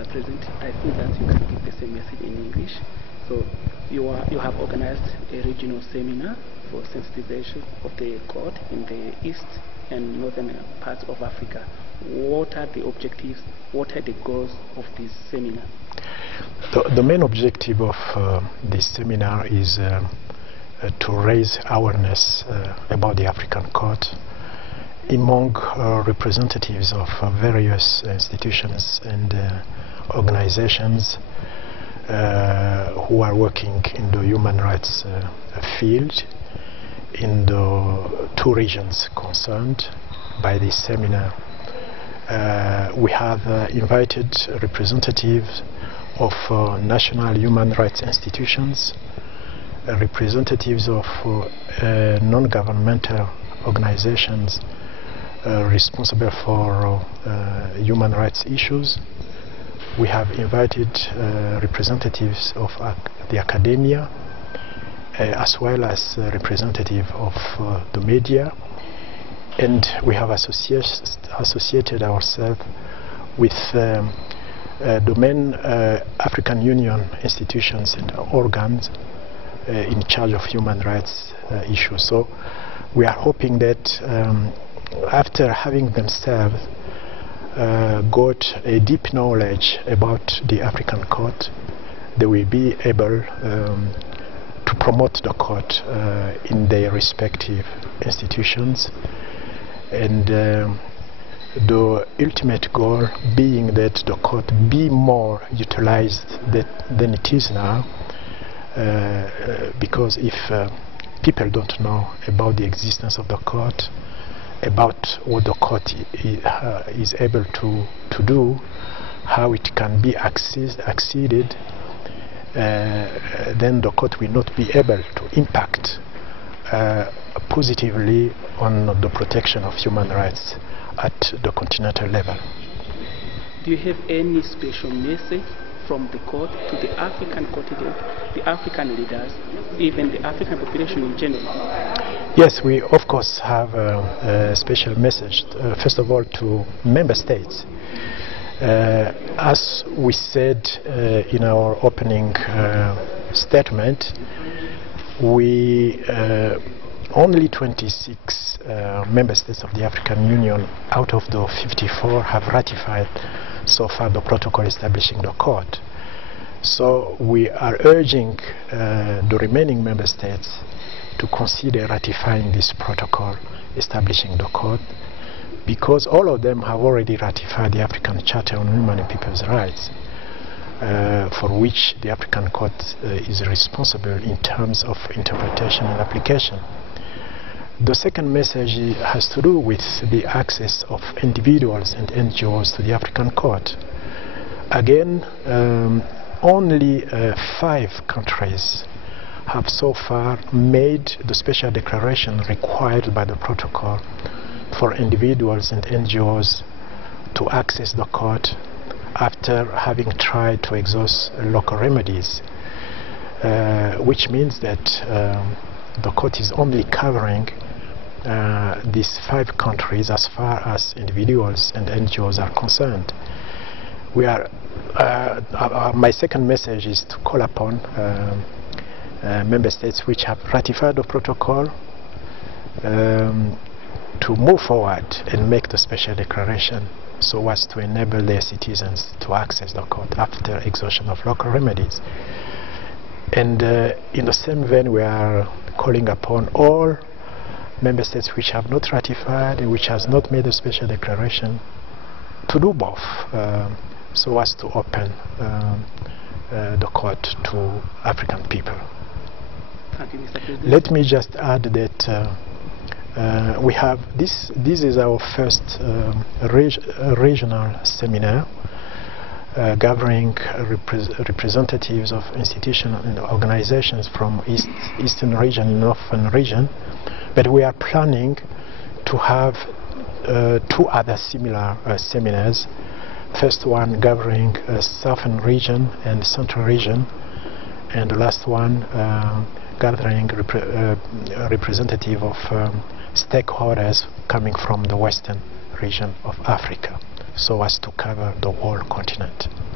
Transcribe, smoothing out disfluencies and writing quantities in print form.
Mr. President, I think that you can give the same message in English. So you have organized a regional seminar for sensitization of the court in the east and northern parts of Africa. What are the objectives? What are the goals of this seminar? The main objective of this seminar is to raise awareness about the African court among representatives of various institutions and organizations who are working in the human rights field in the two regions concerned by this seminar. We have invited representatives of national human rights institutions, representatives of non-governmental organizations responsible for human rights issues. We have invited representatives of the academia, as well as representatives of the media, and we have associated ourselves with the main African Union institutions and organs in charge of human rights issues. So we are hoping that after having themselves got a deep knowledge about the African court, they will be able to promote the court in their respective institutions, and the ultimate goal being that the court be more utilized than it is now, because if people don't know about the existence of the court, about what the court is able to do, how it can be acceded, then the court will not be able to impact positively on the protection of human rights at the continental level. Do you have any special message from the court to the African continent, the African leaders, even the African population in general? Yes, we of course have a special message, first of all to member states. As we said in our opening statement, we only 26 member states of the African Union out of the 54 have ratified so far the protocol establishing the court. So we are urging the remaining member states to consider ratifying this protocol establishing the court, because all of them have already ratified the African Charter on Human and People's Rights, for which the African Court is responsible in terms of interpretation and application. The second message has to do with the access of individuals and NGOs to the African Court. Again, only 5 countries have so far made the special declaration required by the protocol for individuals and NGOs to access the court after having tried to exhaust local remedies, which means that the court is only covering these 5 countries as far as individuals and NGOs are concerned. We are, my second message is to call upon member states which have ratified the protocol to move forward and make the special declaration so as to enable their citizens to access the court after exhaustion of local remedies. And in the same vein, we are calling upon all member states which have not ratified and which has not made a special declaration to do both, so as to open the court to African people. Thank you, Mr. President. Let me just add that we have this is our first regional seminar gathering representatives of institutions and organizations from Eastern region and Northern region, but we are planning to have 2 other similar seminars. First one gathering Southern region and Central region, and the last one gathering representative of stakeholders coming from the Western region of Africa, so as to cover the whole continent.